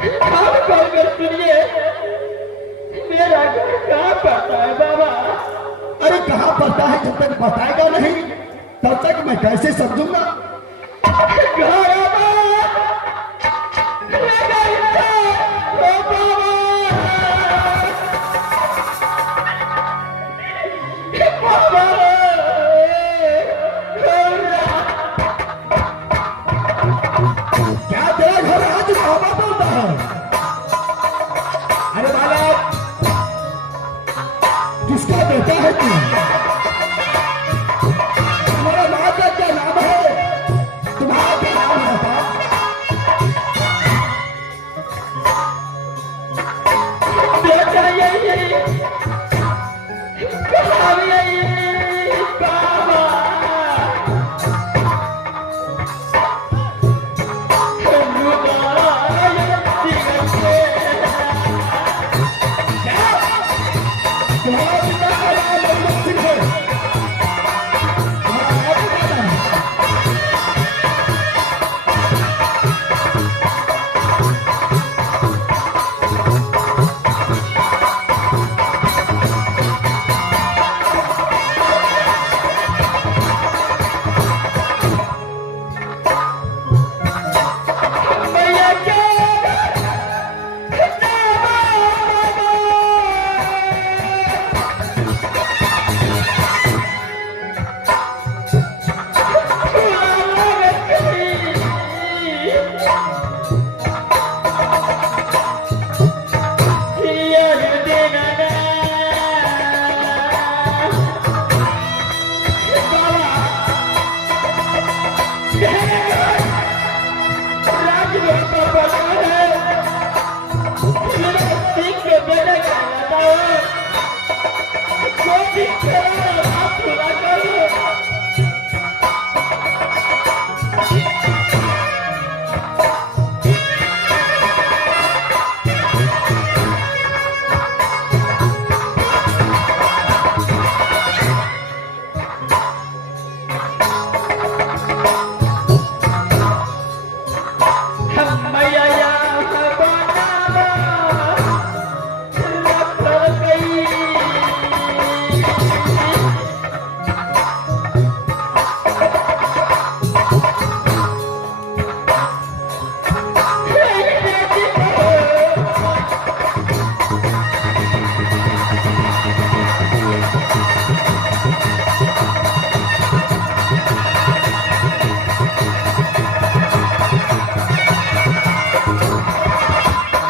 सुनिए, मेरा घर कहाँ पड़ता है बाबा? अरे कहाँ पड़ता है जब तक बताएगा नहीं तब तक मैं कैसे समझूंगा? क्या तेरा घर आज मोहब्बत बोलता है? अरे बालक, किसका बेटा है तू? तुम्हारा माँ का क्या नाम है? तुम्हारा क्या नाम है बता? बेटा यही बाबा। तुम्हारा पिता का नाम मोहम्मद सिंह है। तुम्हारा बाप का नाम है। भैया क्या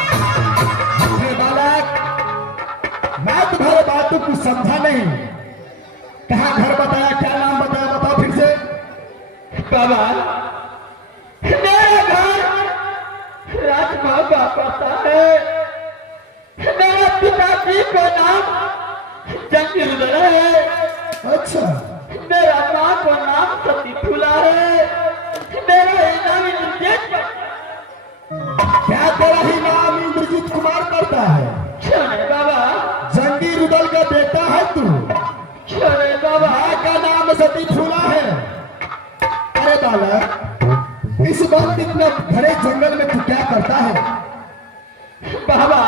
अरे बालक, मैं तुम्हारे बात को कुछ समझा नहीं। कहाँ घर बताया, क्या नाम बताया, बताओ फिर से। बाबा, मेरा घर राजबाबा पता है। मेरा पिताजी का नाम जंगीरुद्दौला है। अच्छा, मेरा माँ का नाम सती फूला है। मेरा नाम इंद्रजीत। क्या तेरा ही नाम इंद्रजीत कुमार पड़ता है? क्यों नहीं बाबा? जंगीरुद्दौला का बेटा है तू? क्यों नहीं बाबा? माँ का नाम सती फूला है। अरे बालक, इस वक्त इतना घने जंगल में तू क्या करता है? बाबा,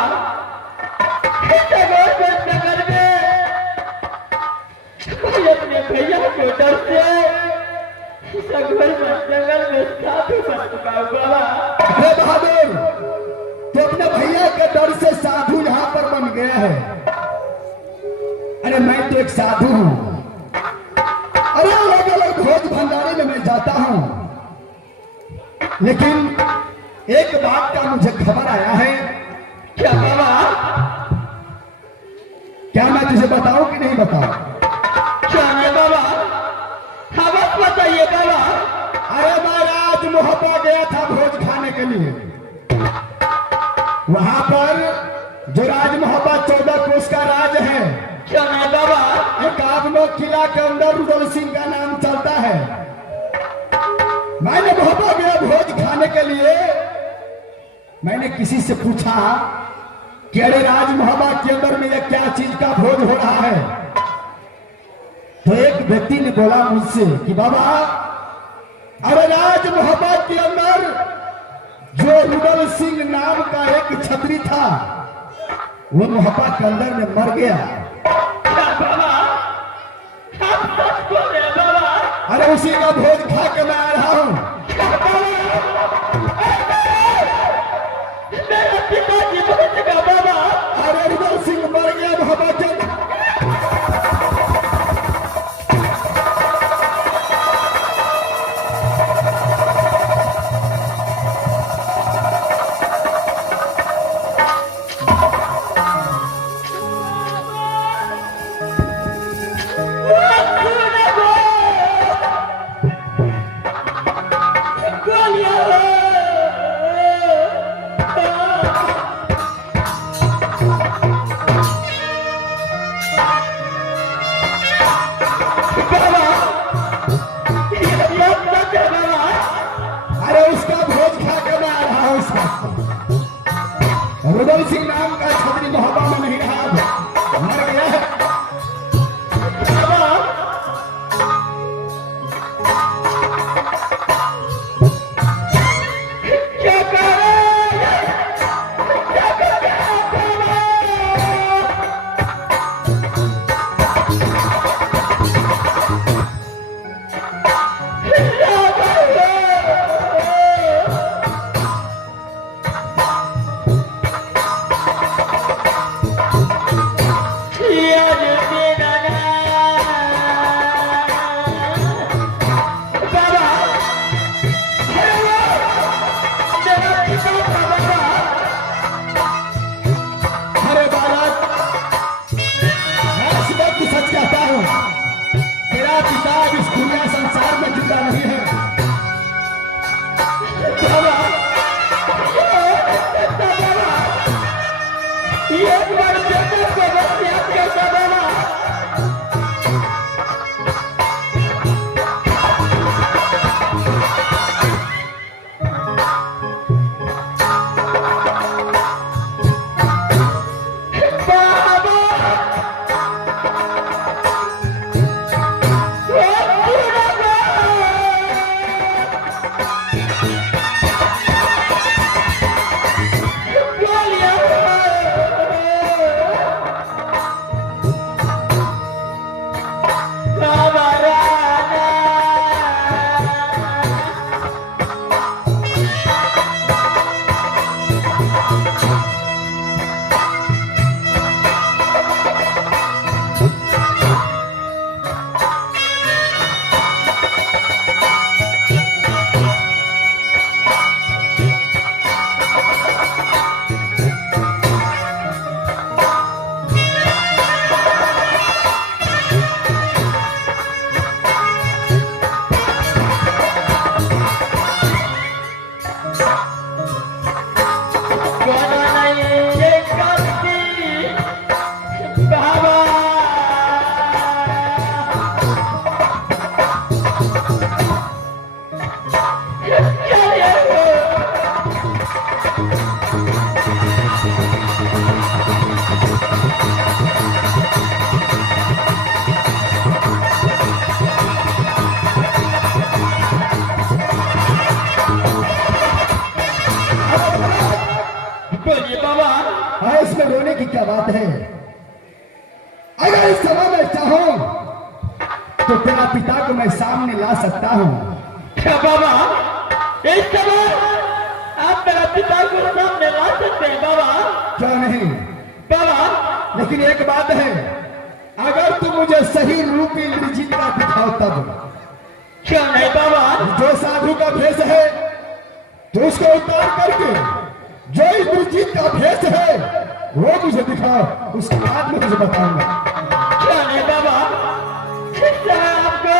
इस जंगल में कोई अपने भैया को डर से जंगल में साधु बन चुका हूँ बाबा। अरे बहादुर, तो अपने भैया के डर से साधु यहाँ पर बन गया है। अरे मैं तो एक साधु हूँ। अरे अलग अलग भोज भंडारे में मैं जाता हूँ, लेकिन एक बात का मुझे खबर आया है। क्या बाबा? क्या मैं तुझे बताऊं कि नहीं बताऊं? क्या है बाबा? हाँ बस बताइए बाबा। अरे मैं राज मोहब्बा गया था भोज खाने के लिए। वहां पर जो राज मोहब्बा 14 कोस का राज है, क्या है बाबा? एकावनो किला के अंदर रुदल सिंह का नाम चलता है। मैंने मोहब्बा गया भोज खाने के लिए। मैंने किसी से पूछा कि अरे राज मोहब्बा के अंदर में यह क्या चीज का भोज हो रहा है? तो एक व्यक्ति ने बोला मुझसे कि बाबा, अरे राज मोहब्बा के अंदर जो रुदल सिंह नाम का एक वो मोहब्बत के अंदर में मर गया। क्या बाबा आप सच बोल रहे हैं बाबा? अरे उसी का भोज खा के मैं आ रहा हूँ। मेरा पिताजी भोज का बाबा। अरे रुदल सिंह मर गया मोहब्बत के अंदर। अरे उसका भोज खा के मैं आ रहा हूँ। रुदल सिंह नाम का छतरी मोहब्बत में नहीं रहा, मर गया है। क्या अरे बालक, मैं इस वक्त सच कहता हूँ, तेरा पिता इस दुनिया संसार में जिंदा नहीं है। एक बार बेटे को बस याद करता बाबा। बोलिए बाबा। हाँ, इसमें रोने की क्या बात है? अगर इस समय मैं चाहूं तो तेरा पिता को मैं सामने ला सकता हूँ। क्या बाबा इस समय आप मेरा पिता को सामने ला सकते हैं बाबा? क्यों नहीं बाबा? लेकिन एक बात है, अगर तू मुझे सही रूपी निर्जीता दिखाओ तब। क्यों नहीं बाबा? जो साधु का भेष है तो उसको उतार करके जो इस निर्जीत का भेष है वो मुझे दिखाओ, उसके बाद मैं तुझे बताऊंगा। क्यों नहीं बाबा? इस समय आपको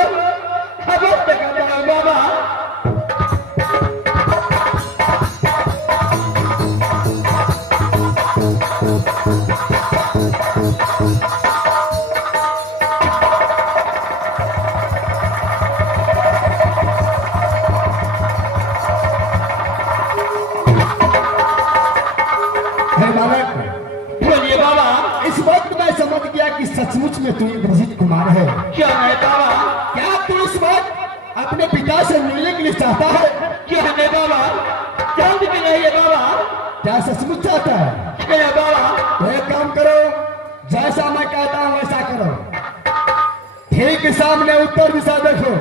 खबर देगा बाबा। बोलिए बाबा। इस वक्त मैं समझ गया कि सचमुच में तू इंद्रजीत कुमार है। क्यों नहीं बाबा? क्या तू इस वक्त अपने पिता से मिलने के लिए चाहता है? क्यों नहीं बाबा? जल्द भी नहीं है बाबा। क्या सचमुच चाहता है? क्या बाबा? तो एक काम करो, जैसा मैं कहता हूं वैसा करो। ठीक सामने उत्तर दिशा देखो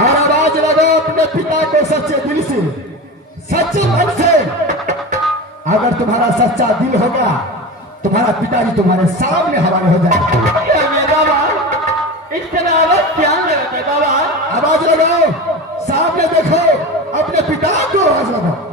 और आवाज लगाओ अपने पिता को सच्चे दिल से, सच्चे मन से। अगर तुम्हारा सच्चा दिल होगा, तुम्हारा पिताजी तुम्हारे सामने हवाले हो जाएगा। बाबा इस समय आवाज ध्यान लगाते बाबा। आवाज लगाओ, सामने देखो, अपने पिता को आवाज लगाओ।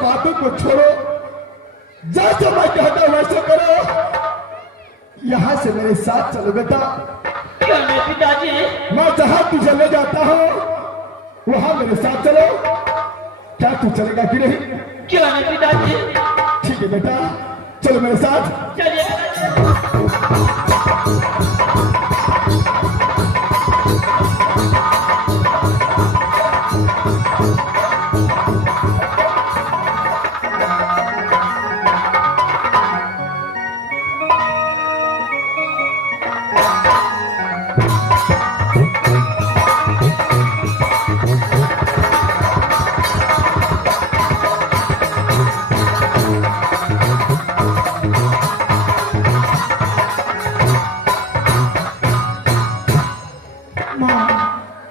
बातों को छोड़ो, जैसे मैं कहता हूं वैसे करो। यहां से मेरे साथ चलो बेटा। क्यों नहीं पिताजी? मैं जहां तुझे ले जाता हूं वहां मेरे साथ चलो। क्या तू चलेगा कि नहीं? क्यों नहीं पिताजी? ठीक है बेटा, चलो मेरे साथ। चलिए।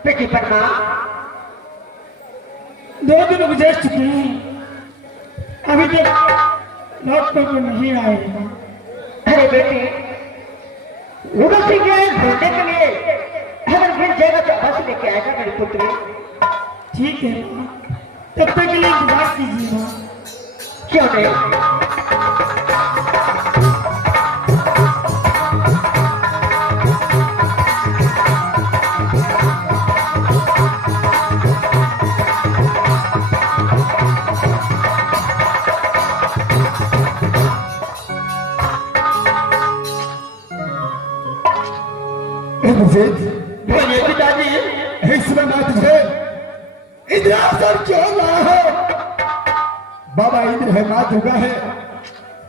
बेटी पन्ना, 2 दिन गुजर चुके हैं, अभी तक लौट कर तो नहीं आएगा। अरे बेटी, उधर से गया है ढूंढने के लिए, अगर मिल जाएगा तो बस लेके आएगा मेरी पुत्री। ठीक है माँ, तब तक के लिए इंतजार कीजिए माँ। क्यों नहीं? बोलिए पिताजी। इस समय मैं तुझे इंद्रासन क्यों लाया हो? बाबा इंद्र है, माँ दुर्गा है,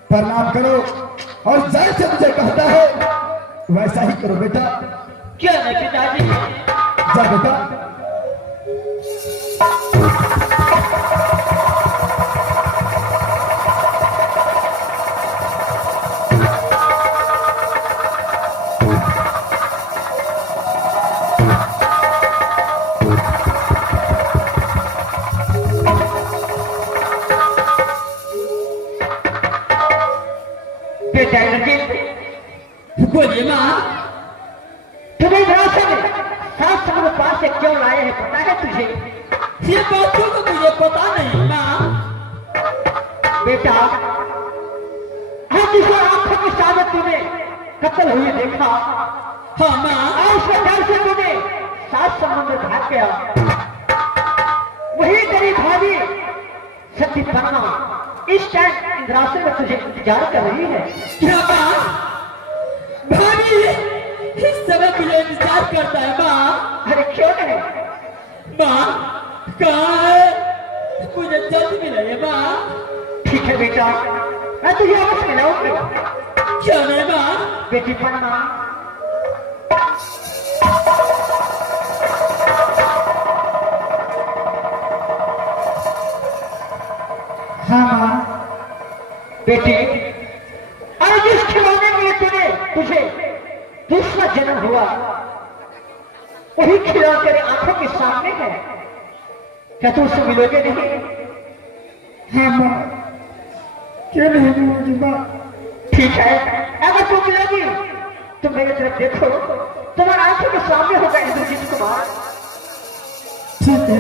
प्रणाम करो और जैसे तुझे कहता है वैसा ही करो बेटा। क्यों नहीं पिताजी? जा बेटा। बोलिए माँ। तुम्हें राशन 7 समुद्र पार से क्यों लाए हैं पता है तुझे? ये बातों तो मुझे पता नहीं माँ। बेटा, आज इस आंखों के सामने तूने कत्ल हुए देखा। हाँ माँ। और उस डर से तूने 7 समुद्र भाग गया। वही तेरी भाभी सती पन्ना इस टाइम इंद्रासन में तुझे इंतजार कर रही है। क्या माँ? भाभी इस समय मुझे इंतजार करता है माँ। अरे क्यों नहीं? माँ कहाँ है? मुझे जल्द मिलाइए माँ। ठीक है बेटा, मैं तुझे अवश्य मिलाऊंगी। क्यों नहीं माँ? बेटी पन्ना, हाँ माँ। बेटी, अरे जिस खिलौने के लिए तुझे दूसरा जन्म हुआ, वही खिलौना तेरे आंखों के सामने है। क्या तू उससे मिलोगे नहीं? हाँ माँ, क्यों नहीं मिलूंगी माँ? ठीक है, अगर तू मिलोगी तो मेरी तरफ देखो, तुम्हारे आंखों के सामने होगा इंद्रजीत कुमार। ठीक है।